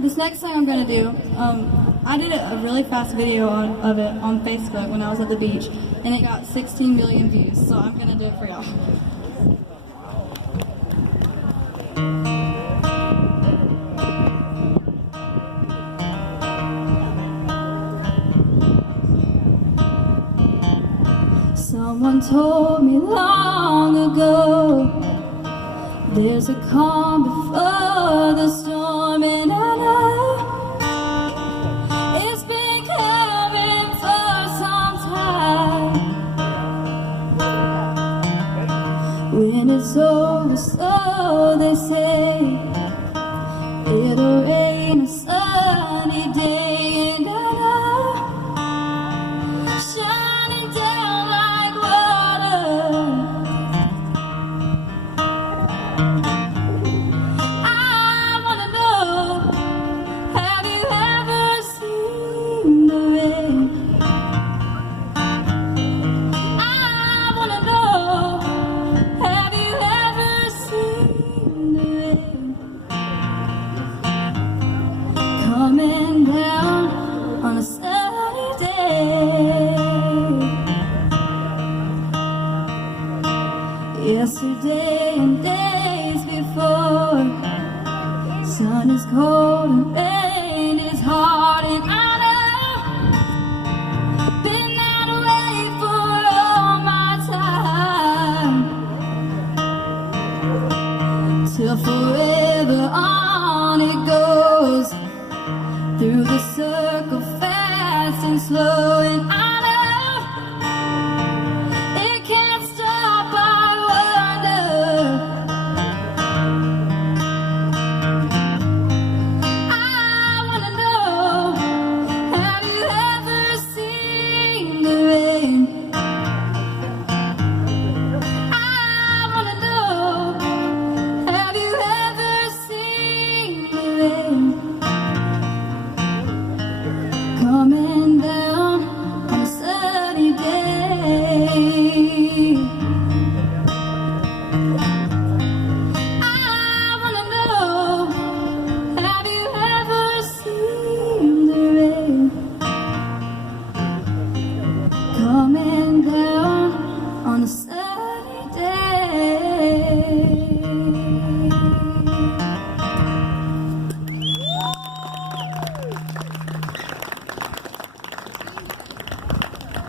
This next song I'm gonna do, I did a really fast video of it on Facebook when I was at the beach, and it got 16 million views, so I'm gonna do it for y'all. Someone told me long ago, there's a calm before the storm, and I know it's been coming for some time. When it's over, so they say, it'll rain a sunny day, and I know shining down like water. I wanna know, have you ever seen the rain? I wanna know, have you ever seen the rain? Coming down on a sunny day. Yesterday and days before, sun is cold and rain is hard, and I know been that way for all my time, till forever on it goes, through the circle fast and slow, and I know it can't stop. I wonder, I wanna know, have you ever seen the rain? I wanna know, have you ever seen the rain? Coming down on a sunny day.